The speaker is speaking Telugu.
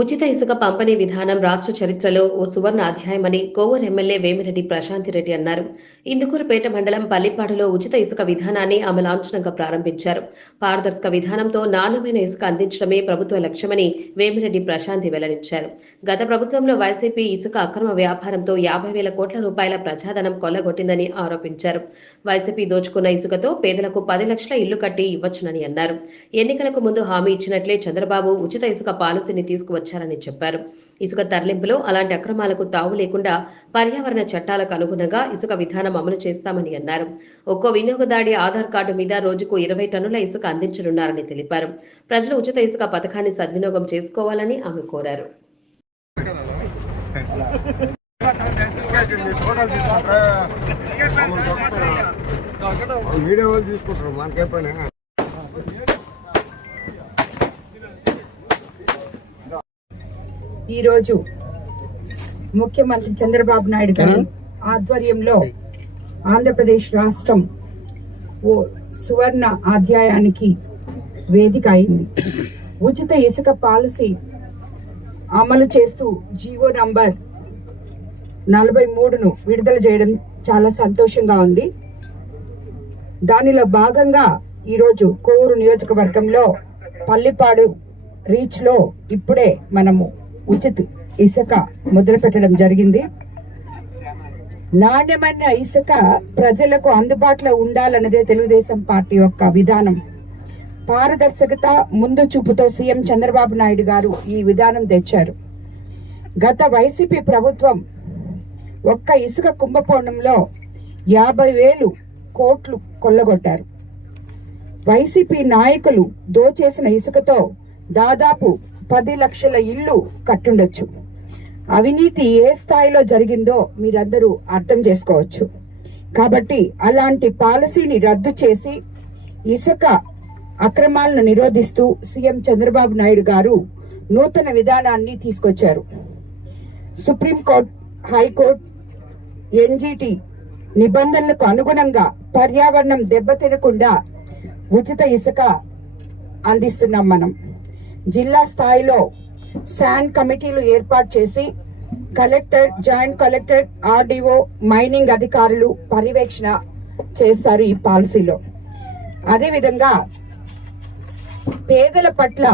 ఉచిత ఇసుక పంపిణీ విధానం రాష్ట్ర చరిత్రలో ఓ సువర్ణ అధ్యాయమని కోవూరు ఎమ్మెల్యే వేమిరెడ్డి ప్రశాంతిరెడ్డి అన్నారు. ఇందుకూరుపేట మండలం పల్లిపాడులో ఉచిత ఇసుక విధానాన్ని ఆమె లాంఛనంగా ప్రారంభించారు. పారదర్శక విధానంతో నాణ్యమైన ఇసుక అందించడమే ప్రభుత్వ లక్ష్యమని వేమిరెడ్డి ప్రశాంతి వెల్లడించారు. గత ప్రభుత్వంలో వైసీపీ ఇసుక అక్రమ వ్యాపారంతో 50,000 కోట్ల రూపాయల ప్రజాధనం కొల్లగొట్టిందని ఆరోపించారు. వైసీపీ దోచుకున్న ఇసుకతో పేదలకు 10 లక్షల ఇల్లు కట్టి ఇవ్వచ్చునని అన్నారు. ఎన్నికలకు ముందు హామీ ఇచ్చినట్లే చంద్రబాబు ఉచిత ఇసుక పాలసీని తీసుకువచ్చారని చెప్పారు. ఇసుక తరలింపులో అలాంటి అక్రమాలకు తావు లేకుండా పర్యావరణ చట్టాలకు అనుగుణంగా ఇసుక విధానం అమలు చేస్తామని అన్నారు. ఒక్కో వినియోగదారుడి ఆధార్ కార్డు మీద రోజుకు 20 టన్నుల ఇసుక అందించనున్నారని తెలిపారు. ప్రజలు ఉచిత ఇసుక పథకాన్ని సద్వినియోగం చేసుకోవాలని ఆమె కోరారు. ఈరోజు ముఖ్యమంత్రి చంద్రబాబు నాయుడు గారి ఆధ్వర్యంలో ఆంధ్రప్రదేశ్ రాష్ట్రం ఓ సువర్ణ అధ్యాయానికి వేదిక అయింది. ఉచిత ఇసుక పాలసీ అమలు చేస్తూ జీవో నంబర్ 43ను విడుదల చేయడం చాలా సంతోషంగా ఉంది. దానిలో భాగంగా ఈరోజు కోవూరు నియోజకవర్గంలో పల్లిపాడు రీచ్ లో ఇప్పుడే మనము ఉచిత ఇసుక మొదలు పెట్టడం జరిగింది. నాణ్యమైన ఇసుక ప్రజలకు అందుబాటులో ఉండాలన్నదే తెలుగుదేశం పార్టీ యొక్క విధానం. పారదర్శకత ముందు చూపుతో సీఎం చంద్రబాబు నాయుడు గారు ఈ విధానం తెచ్చారు. గత వైసీపీ ప్రభుత్వం ఒక్క ఇసుక కుంభకోణంలో 50,000 కోట్లు కొల్లగొట్టారు. వైసీపీ నాయకులు దోచేసిన ఇసుకతో దాదాపు 10 లక్షల ఇల్లు కట్టుండొచ్చు. అవినీతి ఏ స్థాయిలో జరిగిందో మీరందరూ అర్థం చేసుకోవచ్చు. కాబట్టి అలాంటి పాలసీని రద్దు చేసి ఇసుక అక్రమాలను నిరోధిస్తూ సీఎం చంద్రబాబు నాయుడు గారు నూతన విధానాన్ని తీసుకొచ్చారు. సుప్రీంకోర్టు, హైకోర్టు, ఎన్జీటీ నిబంధనలకు అనుగుణంగా పర్యావరణం దెబ్బతినకుండా ఉచిత ఇసుక అందిస్తున్నాం. మనం జిల్లా స్థాయిలో శాండ్ కమిటీలు ఏర్పాటు చేసి collector, joint collector, RDO, mining అధికారులు పర్యవేక్షణ చేస్తారు ఈ పాలసీలో. అదేవిధంగా పేదల పట్ల